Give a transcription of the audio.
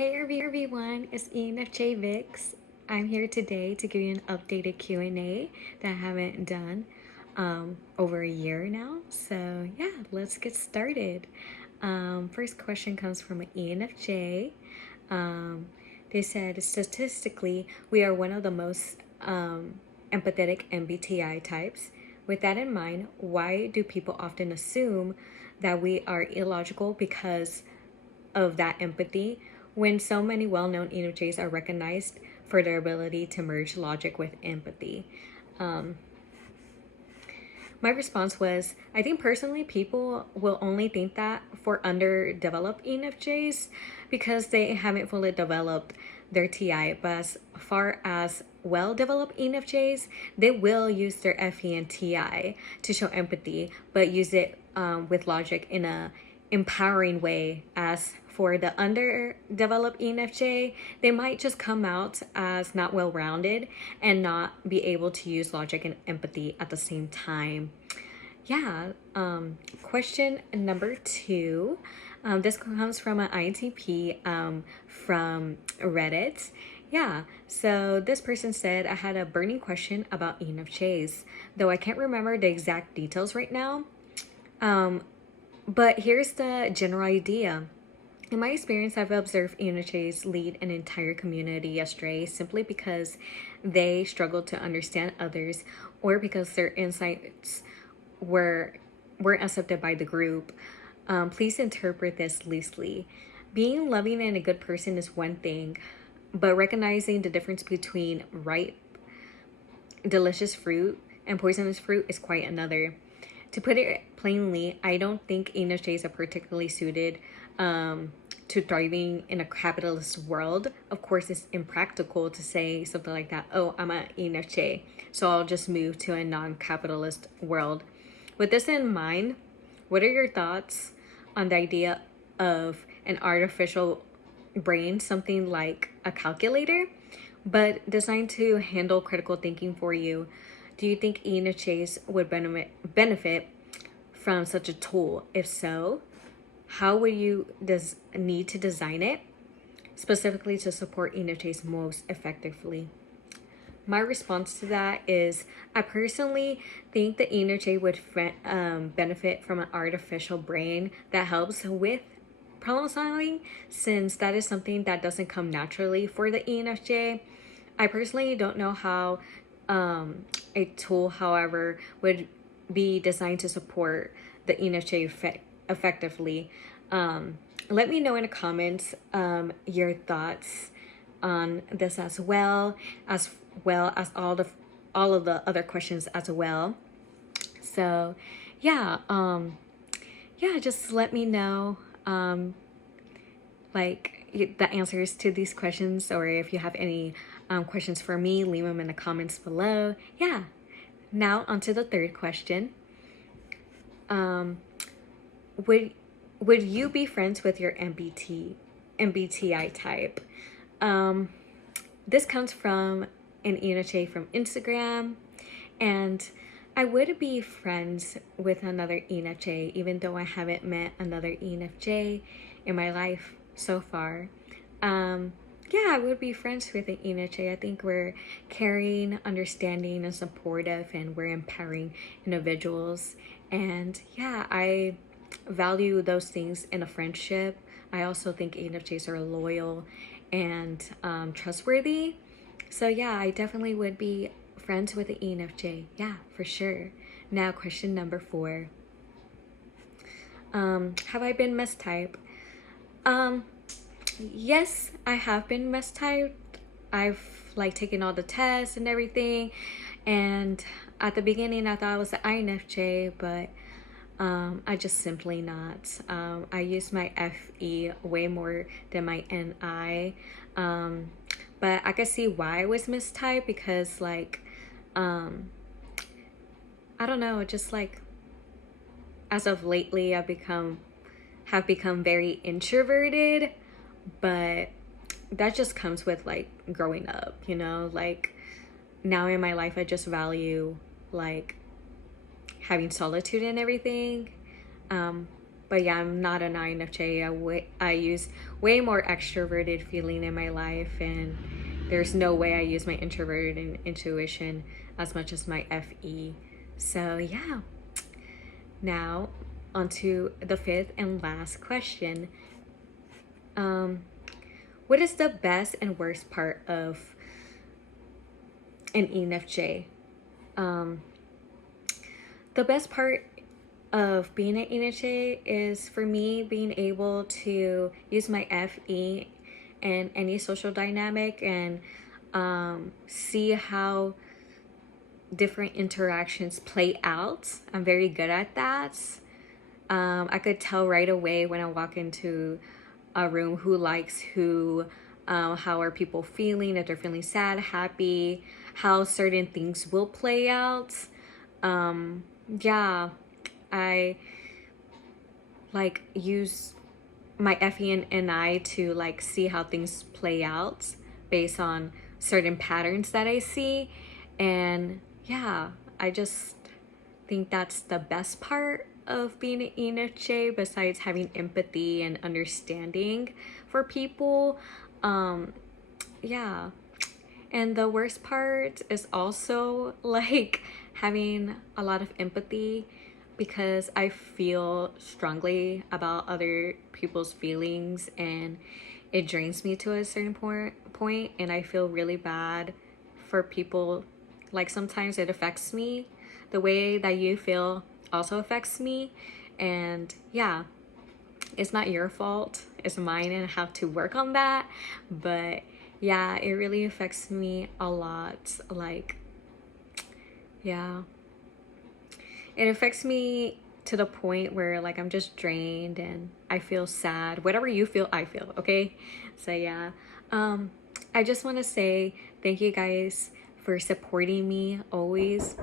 Hey everyone, it's ENFJ Vix. I'm here today to give you an updated Q&A that I haven't done over a year now. So yeah, let's get started. First question comes from an ENFJ. They said statistically, we are one of the most empathetic MBTI types. With that in mind, why do people often assume that we are illogical because of that empathy when so many well-known ENFJs are recognized for their ability to merge logic with empathy? My response was, I think personally people will only think that for underdeveloped ENFJs because they haven't fully developed their TI. But as far as well-developed ENFJs, they will use their FE and TI to show empathy, but use it with logic in a empowering way. As for the underdeveloped ENFJ, they might just come out as not well-rounded and not be able to use logic and empathy at the same time. Yeah. Question number 2. This comes from an INTP from Reddit. Yeah, so this person said, I had a burning question about ENFJs, though I can't remember the exact details right now. But here's the general idea. In my experience, I've observed ENFJs lead an entire community astray simply because they struggle to understand others or because their insights weren't accepted by the group. Please interpret this loosely. Being loving and a good person is one thing, but recognizing the difference between ripe, delicious fruit and poisonous fruit is quite another. To put it plainly, I don't think ENFJs are particularly suited to thriving in a capitalist world. Of course, it's impractical to say something like that. Oh, I'm an ENFJ, so I'll just move to a non-capitalist world. With this in mind, what are your thoughts on the idea of an artificial brain, something like a calculator, but designed to handle critical thinking for you? Do you think ENFJs would benefit from such a tool? If so, how would you need to design it specifically to support ENFJs most effectively? My response to that is, I personally think the ENFJ would benefit from an artificial brain that helps with problem solving, since that is something that doesn't come naturally for the ENFJ. I personally don't know how a tool, however, would be designed to support the ENFJ effectively. Let me know in the comments your thoughts on this as well as all of the other questions as well. So yeah, just let me know like the answers to these questions, or if you have any questions for me, leave them in the comments below. Yeah. Now on to the third question. Would you be friends with your MBTI type? This comes from an ENFJ from Instagram, and I would be friends with another ENFJ even though I haven't met another ENFJ in my life so far. Yeah, I would be friends with an ENFJ. I think we're caring, understanding, and supportive, and we're empowering individuals. And yeah, I value those things in a friendship. I also think ENFJs are loyal and trustworthy. So yeah, I definitely would be friends with an ENFJ. Yeah, for sure. Now, question number 4. Have I been mistyped? Yes, I have been mistyped. I've taken all the tests and everything, and at the beginning I thought I was an INFJ, but I just simply not. I use my FE way more than my NI, but I can see why I was mistyped because I don't know, just as of lately have become very introverted, but that just comes with growing up, now in my life I just value having solitude and everything. But yeah, I'm not an INFJ. I use way more extroverted feeling in my life, and there's no way I use my introverted and intuition as much as my FE. So yeah. Now, onto the fifth and last question. What is the best and worst part of an ENFJ? The best part of being an ENFJ is, for me, being able to use my FE in any social dynamic and see how different interactions play out. I'm very good at that. I could tell right away when I walk into a room who likes who, how are people feeling, if they're feeling sad, happy, how certain things will play out. Yeah, I like use my FE and I to like see how things play out based on certain patterns that I see. And yeah, I just think that's the best part of being an ENFJ, besides having empathy and understanding for people. Yeah. And the worst part is also like having a lot of empathy, because I feel strongly about other people's feelings, and it drains me to a certain point, and I feel really bad for people. Like sometimes it affects me. The way that you feel also affects me. And yeah, it's not your fault, it's mine, and I have to work on that. But yeah, it really affects me a lot. Like, yeah, it affects me to the point where like I'm just drained and I feel sad. Whatever you feel, I feel. Okay, so yeah, I just want to say thank you guys for supporting me always.